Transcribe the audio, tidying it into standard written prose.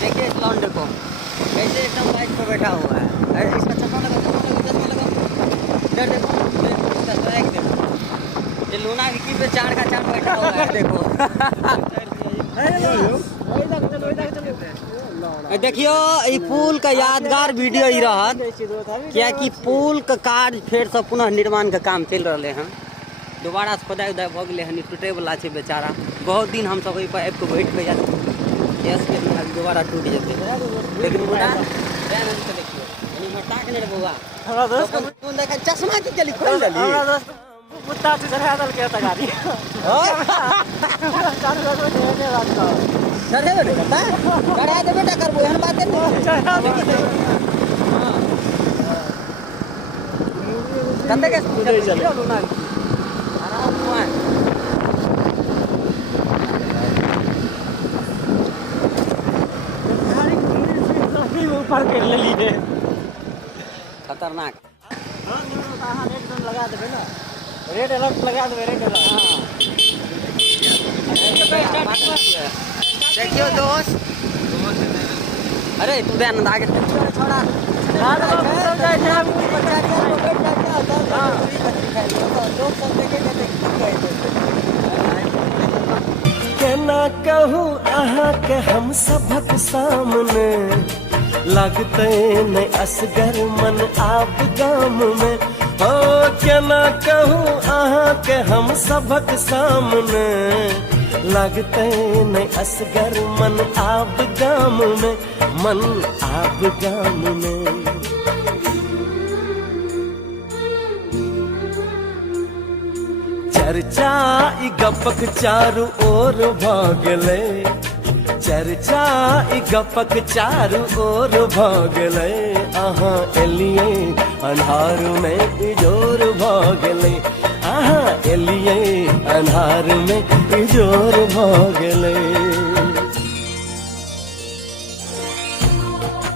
देखिए इस लौंडे को कैसे एकदम बाइक पे बैठा हुआ है। अरे इसका चश्मा लगा, चश्मा लगा। इधर देखो, इसका स्ट्राइक देखो। ये लूना विकी पे चार का चार बैठा हुआ है देखो। देखियो ई पुल का यादगार वीडियो ही रहत, क्या कि पुल का कार्य फिर से पुनः निर्माण का काम चल रहे हैं। दोबारा से खुदाई उदाई भ गए हैं, टूटे वाला है बेचारा। बहुत दिन हम सब पर आबि के बैठ के गैस के दोबारा टूट जाते, लेकिन मुदा देखियो मोटा के नहीं बउआ हमरा दोस्त कौन देखा चश्मा की चली खोल लेली हमरा दोस्त कुत्ता से चढ़ा दल के त गाड़ी चालू कर दे बात का चढ़े बेटा चढ़ा दे बेटा करबो एहन बात नहीं चढ़ा दे हां कते के चलो ना आराम हुआ ऊपर कर लेली है खतरनाक। हां हां रेड जोन लगा देबे ना, रेड अलर्ट लगा देबे, रेड अलर्ट। हां देखियो दोस्त, अरे तू ध्यान आगे छोड़ा लाल बाबू सब जाए थे हम बच्चा के बैठ जाता था। हां लोग सब देखे कहते केना कहूँ अहाँ के हम सबक सामने लगते न असगर मन आप गाम में। हो केना कहूँ अहाँ के हम सबक सामने लगते न असगर मन आप गाम में, मन आप गाम में। चर्चा ई गपक चारू ओर भागले, चर्चा ई गपक चारू ओर भागले। अहाँ एलिए अन्हार में इजोर भागले, अहाँ एलिए अन्हार में इजोर भागले।